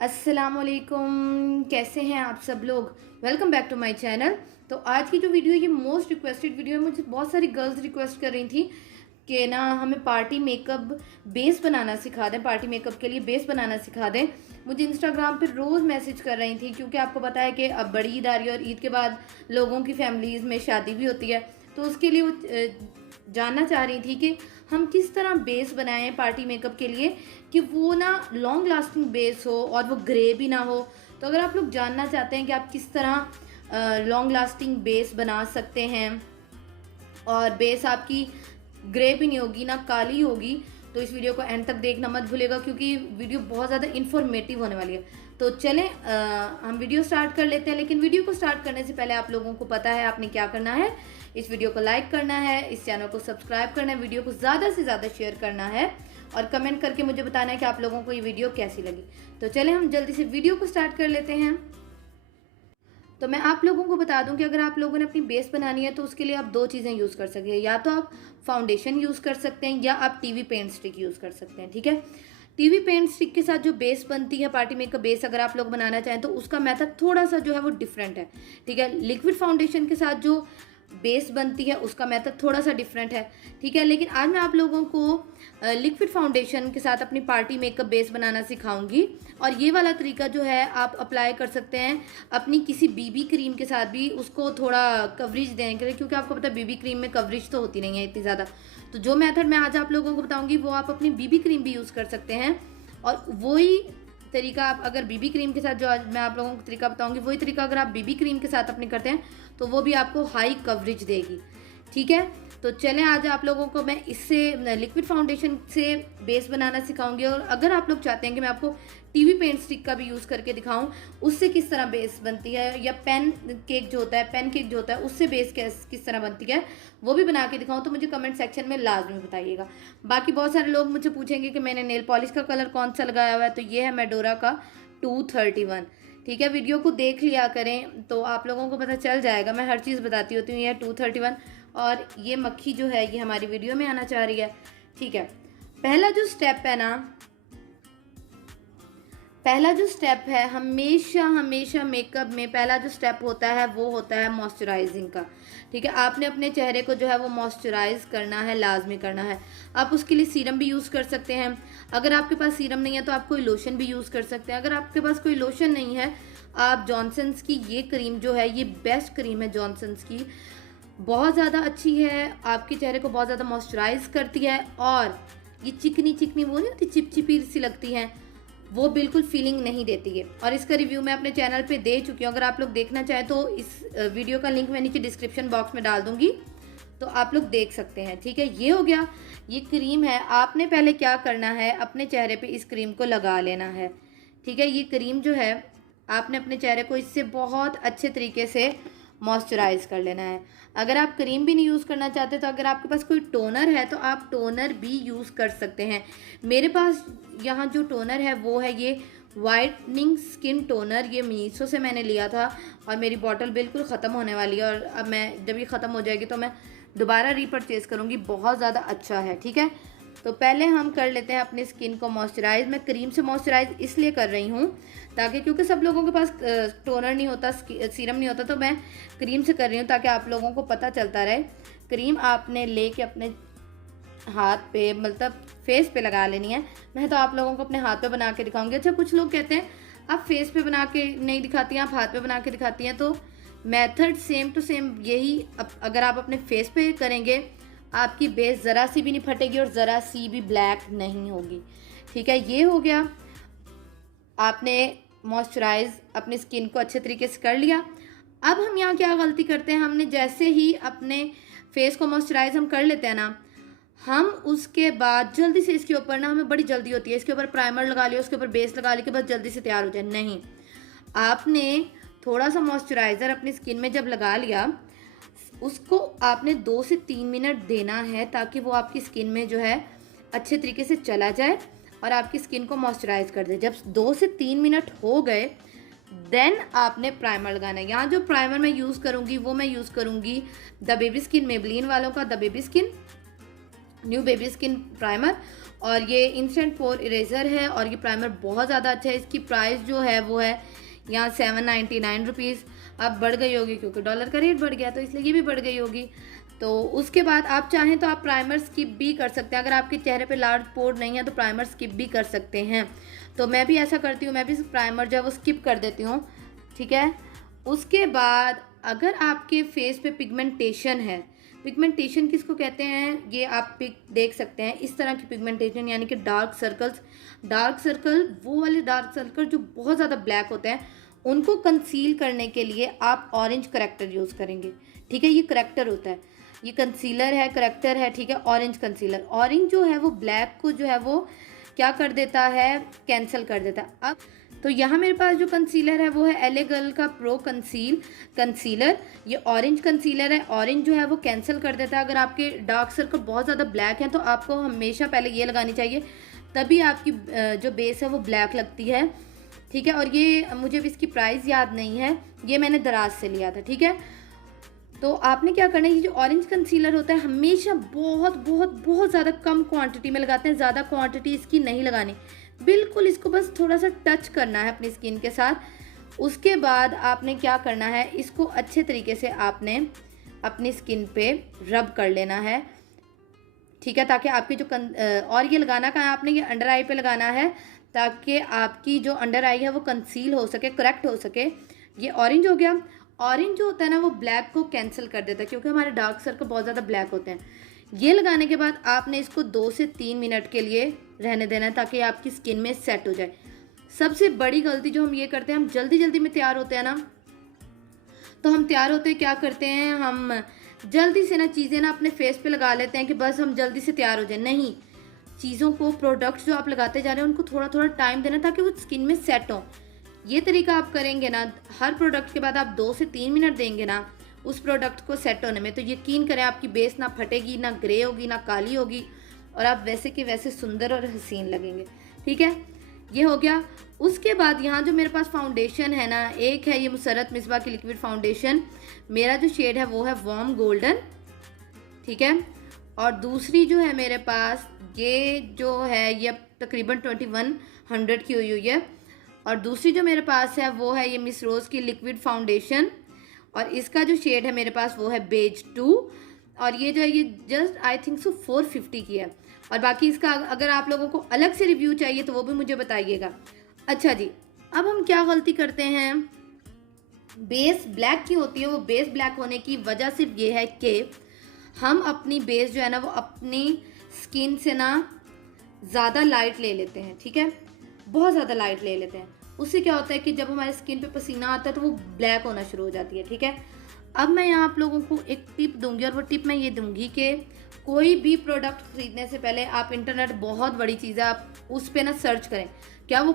अस्सलामुअलैकुम, कैसे हैं आप सब लोग। Welcome back to my channel. तो आज की जो वीडियो है ये मोस्ट रिक्वेस्टेड वीडियो है। मुझे बहुत सारी गर्ल्स रिक्वेस्ट कर रही थी कि ना हमें पार्टी मेकअप बेस बनाना सिखा दें, पार्टी मेकअप के लिए बेस बनाना सिखा दें। मुझे इंस्टाग्राम पे रोज़ मैसेज कर रही थी क्योंकि आपको पता है कि अब बड़ी ईद आ रही है और ईद के बाद लोगों की फैमिलीज़ में शादी भी होती है। तो उसके लिए वो जानना चाह रही थी कि हम किस तरह बेस बनाएं पार्टी मेकअप के लिए कि वो ना लॉन्ग लास्टिंग बेस हो और वो ग्रे भी ना हो। तो अगर आप लोग जानना चाहते हैं कि आप किस तरह लॉन्ग लास्टिंग बेस बना सकते हैं और बेस आपकी ग्रे भी नहीं होगी ना काली होगी, तो इस वीडियो को एंड तक देखना मत भूलेगा क्योंकि वीडियो बहुत ज़्यादा इन्फॉर्मेटिव होने वाली है। तो चलें हम वीडियो स्टार्ट कर लेते हैं। लेकिन वीडियो को स्टार्ट करने से पहले आप लोगों को पता है आपने क्या करना है। इस वीडियो को लाइक करना है, इस चैनल को सब्सक्राइब करना है, वीडियो को ज़्यादा से ज़्यादा शेयर करना है और कमेंट करके मुझे बताना है कि आप लोगों को ये वीडियो कैसी लगी। तो चलें हम जल्दी से वीडियो को स्टार्ट कर लेते हैं। तो मैं आप लोगों को बता दूं कि अगर आप लोगों ने अपनी बेस बनानी है तो उसके लिए आप दो चीज़ें यूज़ कर सकते हैं। या तो आप फाउंडेशन यूज़ कर सकते हैं या आप टीवी पेंट स्टिक यूज़ कर सकते हैं। ठीक है, टीवी पेंट स्टिक के साथ जो बेस बनती है पार्टी मेकअप बेस, अगर आप लोग बनाना चाहें तो उसका मेथड थोड़ा सा जो है वो डिफरेंट है। ठीक है, लिक्विड फाउंडेशन के साथ जो बेस बनती है उसका मेथड थोड़ा सा डिफरेंट है। ठीक है, लेकिन आज मैं आप लोगों को लिक्विड फाउंडेशन के साथ अपनी पार्टी मेकअप बेस बनाना सिखाऊंगी। और ये वाला तरीका जो है आप अप्लाई कर सकते हैं अपनी किसी बीबी क्रीम के साथ भी, उसको थोड़ा कवरेज देने के लिए, क्योंकि आपको पता है बीबी क्रीम में कवरेज तो होती नहीं है इतनी ज़्यादा। तो जो मेथड मैं आज आप लोगों को बताऊंगी वो आप अपनी बीबी क्रीम भी यूज़ कर सकते हैं। और वही तरीका आप अगर बीबी क्रीम के साथ, जो आज मैं आप लोगों को तरीका बताऊंगी, वही तरीका अगर आप बीबी क्रीम के साथ अपने करते हैं तो वो भी आपको हाई कवरेज देगी। ठीक है, तो चलें आज आप लोगों को मैं इससे लिक्विड फाउंडेशन से बेस बनाना सिखाऊंगी। और अगर आप लोग चाहते हैं कि मैं आपको टीवी पेंट स्टिक का भी यूज़ करके दिखाऊं उससे किस तरह बेस बनती है, या पेन केक जो होता है उससे बेस किस तरह बनती है वो भी बना के दिखाऊं, तो मुझे कमेंट सेक्शन में लाजमी बताइएगा। बाकी बहुत सारे लोग मुझे पूछेंगे कि मैंने नेल पॉलिश का कलर कौन सा लगाया हुआ है, तो ये है मेडोरा का 231। ठीक है, वीडियो को देख लिया करें तो आप लोगों को पता चल जाएगा। मैं हर चीज़ बताती होती हूँ। ये 231 और ये मक्खी जो है ये हमारी वीडियो में आना चाह रही है। ठीक है, पहला जो स्टेप है हमेशा हमेशा मेकअप में पहला जो स्टेप होता है वो होता है मॉइस्चराइजिंग का। ठीक है, आपने अपने चेहरे को जो है वो मॉइस्चराइज करना है, लाजमी करना है। आप उसके लिए सीरम भी यूज़ कर सकते हैं। अगर आपके पास सीरम नहीं है तो आप कोई लोशन भी यूज़ कर सकते हैं। अगर आपके पास कोई लोशन नहीं है, आप जॉनसन्स की ये क्रीम जो है ये बेस्ट क्रीम है जॉनसन्स की, बहुत ज़्यादा अच्छी है, आपके चेहरे को बहुत ज़्यादा मॉइस्चराइज करती है। और ये चिकनी चिकनी वो नहीं होती, चिपचिपी सी लगती है, वो बिल्कुल फीलिंग नहीं देती है। और इसका रिव्यू मैं अपने चैनल पे दे चुकी हूँ। अगर आप लोग देखना चाहें तो इस वीडियो का लिंक मैं नीचे डिस्क्रिप्शन बॉक्स में डाल दूंगी, तो आप लोग देख सकते हैं। ठीक है, ये हो गया, ये क्रीम है। आपने पहले क्या करना है, अपने चेहरे पे इस क्रीम को लगा लेना है। ठीक है, ये क्रीम जो है आपने अपने चेहरे को इससे बहुत अच्छे तरीके से मॉइस्चराइज कर लेना है। अगर आप क्रीम भी नहीं यूज़ करना चाहते तो अगर आपके पास कोई टोनर है तो आप टोनर भी यूज़ कर सकते हैं। मेरे पास यहाँ जो टोनर है वो है ये वाइटनिंग स्किन टोनर। ये मीशो से मैंने लिया था और मेरी बॉटल बिल्कुल ख़त्म होने वाली है और अब मैं जब ये ख़त्म हो जाएगी तो मैं दोबारा रीपरचेज़ करूँगी। बहुत ज़्यादा अच्छा है। ठीक है, तो पहले हम कर लेते हैं अपनी स्किन को मॉइस्चराइज। मैं क्रीम से मॉइस्चराइज इसलिए कर रही हूँ ताकि, क्योंकि सब लोगों के पास टोनर नहीं होता, सीरम नहीं होता, तो मैं क्रीम से कर रही हूँ ताकि आप लोगों को पता चलता रहे। क्रीम आपने लेके अपने हाथ पे, मतलब फेस पे लगा लेनी है। मैं तो आप लोगों को अपने हाथ पे बना के दिखाऊंगी। अच्छा, कुछ लोग कहते हैं आप फेस पे बना के नहीं दिखाती हैं, आप हाथ पे बना के दिखाती हैं, तो मेथड सेम टू सेम यही। अगर आप अपने फेस पे करेंगे आपकी बेस ज़रा सी भी नहीं फटेगी और ज़रा सी भी ब्लैक नहीं होगी। ठीक है, ये हो गया, आपने मॉइस्चराइज अपनी स्किन को अच्छे तरीके से कर लिया। अब हम यहाँ क्या गलती करते हैं, हमने जैसे ही अपने फेस को मॉइस्चराइज हम कर लेते हैं ना, हम उसके बाद जल्दी से इसके ऊपर ना, हमें बड़ी जल्दी होती है, इसके ऊपर प्राइमर लगा लिया, उसके ऊपर बेस लगा लिया कि बस जल्दी से तैयार हो जाए। नहीं, आपने थोड़ा सा मॉइस्चराइज़र अपनी स्किन में जब लगा लिया उसको आपने 2 से 3 मिनट देना है ताकि वो आपकी स्किन में जो है अच्छे तरीके से चला जाए और आपकी स्किन को मॉइस्चराइज कर दे। जब 2 से 3 मिनट हो गए देन आपने प्राइमर लगाना है। यहाँ जो प्राइमर मैं यूज़ करूँगी वो मैं यूज़ करूँगी द बेबी स्किन, मेबलिन वालों का the baby skin new baby skin primer. और ये इंस्टेंट पोर इरेज़र है और ये प्राइमर बहुत ज़्यादा अच्छा है। इसकी प्राइस जो है वो है यहाँ 799 रुपीज़। अब बढ़ गई होगी क्योंकि डॉलर का रेट बढ़ गया, तो इसलिए ये भी बढ़ गई होगी। तो उसके बाद आप चाहें तो आप प्राइमर स्किप भी कर सकते हैं। अगर आपके चेहरे पे लार्ज पोर नहीं है तो प्राइमर स्किप भी कर सकते हैं। तो मैं भी ऐसा करती हूँ, मैं भी प्राइमर जो है वो स्किप कर देती हूँ, ठीक है। उसके बाद अगर आपके फेस पे पिगमेंटेशन है, पिगमेंटेशन किसको कहते हैं ये आप देख सकते हैं, इस तरह की पिगमेंटेशन यानी कि डार्क सर्कल्स। डार्क सर्कल, वो वाले डार्क सर्कल जो बहुत ज़्यादा ब्लैक होते हैं, उनको कंसील करने के लिए आप ऑरेंज करेक्टर यूज़ करेंगे, ठीक है। ये करेक्टर होता है, ये कंसीलर है, करेक्टर है, ठीक है। ऑरेंज कंसीलर, ऑरेंज जो है वो ब्लैक को जो है वो क्या कर देता है, कैंसिल कर देता है। अब तो यहाँ मेरे पास जो कंसीलर है वो है LA गर्ल का प्रो कंसीलर। ये ऑरेंज कंसीलर है, ऑरेंज जो है वो कैंसिल कर देता है। अगर आपके डार्क सर्कल बहुत ज़्यादा ब्लैक हैं तो आपको हमेशा पहले ये लगानी चाहिए, तभी आपकी जो बेस है वो ब्लैक लगती है, ठीक है। और ये मुझे भी इसकी प्राइस याद नहीं है, ये मैंने दराज से लिया था, ठीक है। तो आपने क्या करना है, ये जो ऑरेंज कंसीलर होता है हमेशा बहुत बहुत बहुत ज़्यादा कम क्वांटिटी में लगाते हैं, ज़्यादा क्वांटिटी इसकी नहीं लगानी, बिल्कुल इसको बस थोड़ा सा टच करना है अपनी स्किन के साथ। उसके बाद आपने क्या करना है, इसको अच्छे तरीके से आपने अपनी स्किन पे रब कर लेना है, ठीक है, ताकि आपकी जो और ये लगाना कहाँ है आपने, ये अंडर आई पे लगाना है, ताकि आपकी जो अंडर आई है वो कंसील हो सके, करेक्ट हो सके। ये ऑरेंज हो गया। ऑरेंज जो होता है ना वो ब्लैक को कैंसिल कर देता है, क्योंकि हमारे डार्क सर्कल बहुत ज़्यादा ब्लैक होते हैं। ये लगाने के बाद आपने इसको 2 से 3 मिनट के लिए रहने देना है, ताकि आपकी स्किन में सेट हो जाए। सबसे बड़ी गलती जो हम ये करते हैं, हम जल्दी जल्दी में तैयार होते हैं ना, तो हम तैयार होते क्या करते हैं, हम जल्दी से ना चीज़ें ना अपने फेस पे लगा लेते हैं कि बस हम जल्दी से तैयार हो जाए। नहीं, चीज़ों को, प्रोडक्ट्स जो आप लगाते जा रहे हैं उनको थोड़ा थोड़ा टाइम देना, ताकि वो स्किन में सेट हो। ये तरीका आप करेंगे ना, हर प्रोडक्ट के बाद आप 2 से 3 मिनट देंगे ना उस प्रोडक्ट को सेट होने में, तो यकीन करें आपकी बेस ना फटेगी, ना ग्रे होगी, ना काली होगी, और आप वैसे के वैसे सुंदर और हसीन लगेंगे, ठीक है। ये हो गया। उसके बाद यहाँ जो मेरे पास फाउंडेशन है ना, एक है ये मुसरत मिसबा की लिक्विड फाउंडेशन, मेरा जो शेड है वो है वार्म गोल्डन, ठीक है। और दूसरी जो है मेरे पास, ये जो है ये तकरीबन 2100 की हुई है। और दूसरी जो मेरे पास है वो है ये मिस रोज़ की लिक्विड फाउंडेशन, और इसका जो शेड है मेरे पास वो है बेज 2, और ये जो है ये जस्ट आई थिंक सो 450 की है। और बाकी इसका अगर आप लोगों को अलग से रिव्यू चाहिए तो वो भी मुझे बताइएगा। अच्छा जी, अब हम क्या गलती करते हैं, बेस ब्लैक की होती है, वो बेस ब्लैक होने की वजह सिर्फ ये है कि हम अपनी बेस जो है ना वो अपनी स्किन से ना ज़्यादा लाइट ले लेते हैं, ठीक है, बहुत ज़्यादा लाइट ले लेते हैं। उससे क्या होता है कि जब हमारे स्किन पे पसीना आता है तो वो ब्लैक होना शुरू हो जाती है, ठीक है। अब मैं यहाँ आप लोगों को एक टिप दूंगी, और वो टिप मैं ये दूंगी कि कोई भी प्रोडक्ट खरीदने से पहले आप, इंटरनेट बहुत बड़ी चीज़ है, आप उस पर ना सर्च करें क्या वो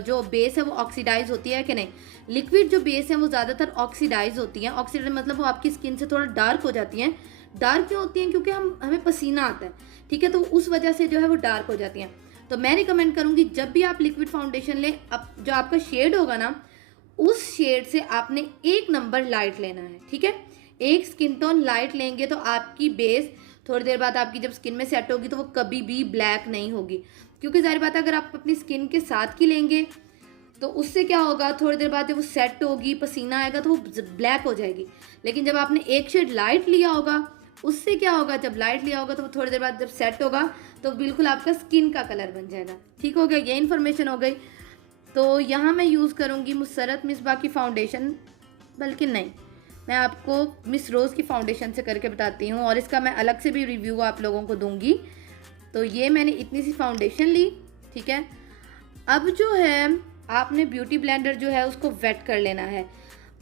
जो बेस है वो ऑक्सीडाइज होती है कि नहीं। लिक्विड जो बेस है वो ज़्यादातर ऑक्सीडाइज होती हैं। ऑक्सीडाइज मतलब वो आपकी स्किन से थोड़ा डार्क हो जाती हैं। डार्क क्यों होती हैं, क्योंकि हमें पसीना आता है, ठीक है, तो उस वजह से जो है वो डार्क हो जाती हैं। तो मैं रिकमेंड करूँगी जब भी आप लिक्विड फाउंडेशन लें, अब जो आपका शेड होगा ना उस शेड से आपने 1 नंबर लाइट लेना है, ठीक है। एक स्किन टोन लाइट लेंगे तो आपकी बेस थोड़ी देर बाद आपकी जब स्किन में सेट होगी तो वो कभी भी ब्लैक नहीं होगी, क्योंकि जाहिर बात है अगर आप अपनी स्किन के साथ की लेंगे तो उससे क्या होगा, थोड़ी देर बाद जब वो सेट होगी, पसीना आएगा तो वो ब्लैक हो जाएगी। लेकिन जब आपने एक शेड लाइट लिया होगा, उससे क्या होगा, जब लाइट लिया होगा तो वो थोड़ी देर बाद जब सेट होगा तो बिल्कुल आपका स्किन का कलर बन जाएगा। ठीक हो गया, ये इन्फॉर्मेशन हो गई। तो यहाँ मैं यूज़ करूँगी मुसरत मिसबा की फाउंडेशन, बल्कि नहीं, मैं आपको मिस रोज़ की फाउंडेशन से करके बताती हूँ, और इसका मैं अलग से भी रिव्यू आप लोगों को दूँगी। तो ये मैंने इतनी सी फाउंडेशन ली, ठीक है। अब जो है आपने ब्यूटी ब्लेंडर जो है उसको वेट कर लेना है।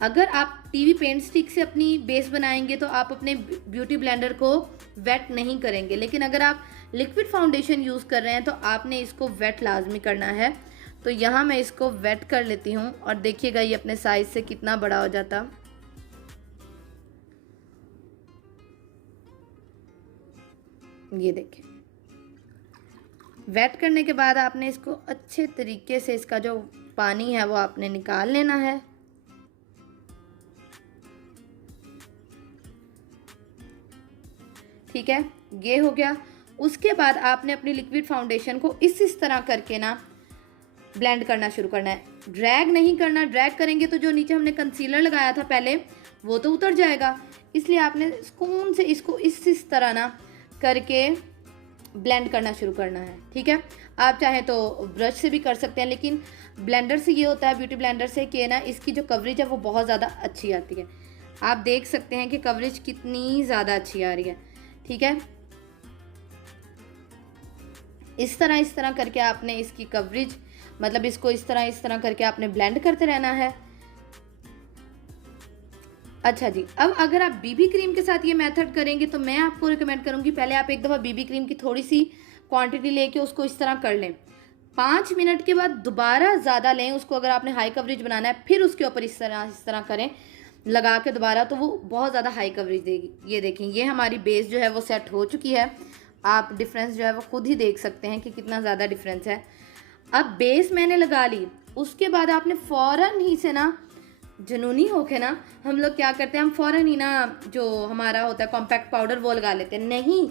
अगर आप टीवी पेंट स्टिक से अपनी बेस बनाएंगे तो आप अपने ब्यूटी ब्लेंडर को वेट नहीं करेंगे, लेकिन अगर आप लिक्विड फाउंडेशन यूज़ कर रहे हैं तो आपने इसको वेट लाजमी करना है। तो यहाँ मैं इसको वेट कर लेती हूँ, और देखिएगा ये अपने साइज से कितना बड़ा हो जाता। ये देखिए, वेट करने के बाद आपने इसको अच्छे तरीके से, इसका जो पानी है वो आपने निकाल लेना है। ठीक है, ये हो गया। उसके बाद आपने अपनी लिक्विड फाउंडेशन को इस तरह करके ना ब्लेंड करना शुरू करना है। ड्रैग नहीं करना, ड्रैग करेंगे तो जो नीचे हमने कंसीलर लगाया था पहले वो तो उतर जाएगा, इसलिए आपने सुकून से इसको इस तरह ना करके ब्लेंड करना शुरू करना है। ठीक है, आप चाहें तो ब्रश से भी कर सकते हैं, लेकिन ब्लेंडर से ये होता है, ब्यूटी ब्लेंडर से, कि ना इसकी जो कवरेज है वो बहुत ज़्यादा अच्छी आती है। आप देख सकते हैं कि कवरेज कितनी ज़्यादा अच्छी आ रही है। ठीक है, इस तरह करके आपने इसकी कवरेज, मतलब इसको इस तरह करके आपने ब्लेंड करते रहना है। अच्छा जी, अब अगर आप बीबी क्रीम के साथ ये मेथड करेंगे तो मैं आपको रिकमेंड करूंगी पहले आप एक दफ़ा बीबी क्रीम की थोड़ी सी क्वांटिटी लेके उसको इस तरह कर लें। 5 मिनट के बाद दोबारा ज़्यादा लें उसको, अगर आपने हाई कवरेज बनाना है, फिर उसके ऊपर इस तरह करें लगा के दोबारा, तो वो बहुत ज़्यादा हाई कवरेज देगी। ये देखें, ये हमारी बेस जो है वो सेट हो चुकी है। आप डिफरेंस जो है वो खुद ही देख सकते हैं कि कितना ज़्यादा डिफरेंस है। अब बेस मैंने लगा ली, उसके बाद आपने फ़ौरन ही से ना, जुनूनी होके ना हम लोग क्या करते हैं, हम फ़ौरन ही ना जो हमारा होता है कॉम्पैक्ट पाउडर वो लगा लेते हैं। नहीं,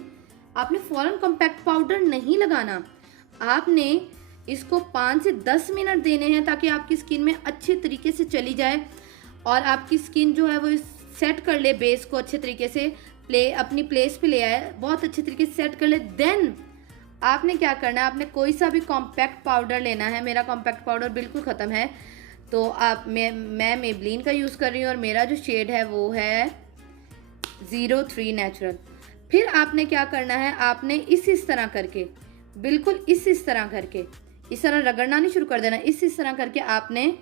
आपने फ़ौरन कॉम्पैक्ट पाउडर नहीं लगाना, आपने इसको 5 से 10 मिनट देने हैं ताकि आपकी स्किन में अच्छे तरीके से चली जाए और आपकी स्किन जो है वो सेट कर ले, बेस को अच्छे तरीके से अपनी प्लेस पे ले आए, बहुत अच्छे तरीके से सेट कर ले। देन आपने क्या करना है, आपने कोई सा भी कॉम्पैक्ट पाउडर लेना है। मेरा कॉम्पैक्ट पाउडर बिल्कुल ख़त्म है, तो आप मैं मेबलिन का यूज़ कर रही हूँ और मेरा जो शेड है वो है 03 नेचुरल। फिर आपने क्या करना है, आपने इस तरह करके, बिल्कुल इस तरह करके, इस तरह रगड़ना नहीं शुरू कर देना, इस तरह करके आपने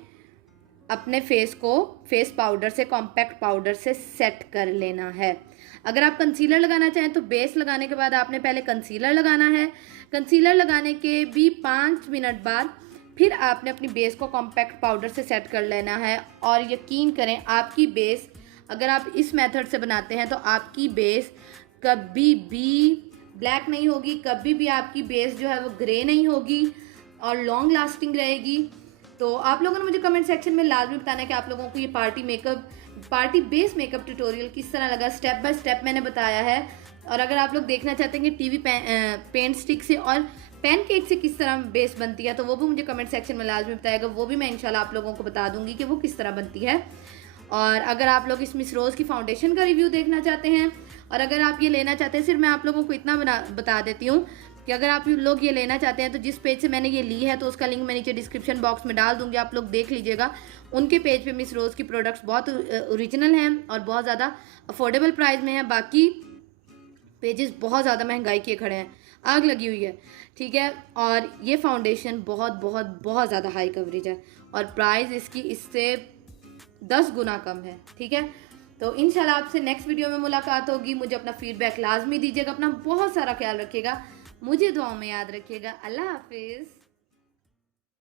अपने फेस को फेस पाउडर से, कॉम्पैक्ट पाउडर से सेट कर लेना है। अगर आप कंसीलर लगाना चाहें तो बेस लगाने के बाद आपने पहले कंसीलर लगाना है। कंसीलर लगाने के भी 5 मिनट बाद फिर आपने अपनी बेस को कॉम्पैक्ट पाउडर से सेट कर लेना है। और यकीन करें, आपकी बेस अगर आप इस मेथड से बनाते हैं तो आपकी बेस कभी भी ब्लैक नहीं होगी, कभी भी आपकी बेस जो है वो ग्रे नहीं होगी और लॉन्ग लास्टिंग रहेगी। तो आप लोगों ने मुझे कमेंट सेक्शन में लाजमी बताना है कि आप लोगों को ये पार्टी बेस मेकअप ट्यूटोरियल किस तरह लगा। स्टेप बाय स्टेप मैंने बताया है। और अगर आप लोग देखना चाहते हैं कि टीवी पेंट स्टिक से और पैनकेक से किस तरह बेस बनती है, तो वो भी मुझे कमेंट सेक्शन में लाजमी बताएगा, वो भी मैं इंशाल्लाह आप लोगों को बता दूंगी कि वो किस तरह बनती है। और अगर आप लोग इस मिस रोज़ की फाउंडेशन का रिव्यू देखना चाहते हैं और अगर आप ये लेना चाहते हैं, सिर्फ मैं आप लोगों को इतना बता देती हूँ कि अगर आप लोग ये लेना चाहते हैं तो जिस पेज से मैंने ये ली है तो उसका लिंक मैं नीचे डिस्क्रिप्शन बॉक्स में डाल दूंगी, आप लोग देख लीजिएगा। उनके पेज पे मिस रोज़ की प्रोडक्ट्स बहुत ओरिजिनल हैं और बहुत ज़्यादा अफोर्डेबल प्राइस में हैं। बाकी पेजेस बहुत ज़्यादा महंगाई किए खड़े हैं, आग लगी हुई है। ठीक है, और ये फाउंडेशन बहुत बहुत बहुत ज़्यादा हाई कवरेज है और प्राइस इसकी इससे 10 गुना कम है। ठीक है, तो इंशाल्लाह आपसे नेक्स्ट वीडियो में मुलाकात होगी। मुझे अपना फीडबैक लाजमी दीजिएगा, अपना बहुत सारा ख्याल रखिएगा, मुझे दुआओं में याद रखिएगा। अल्लाह हाफिज़।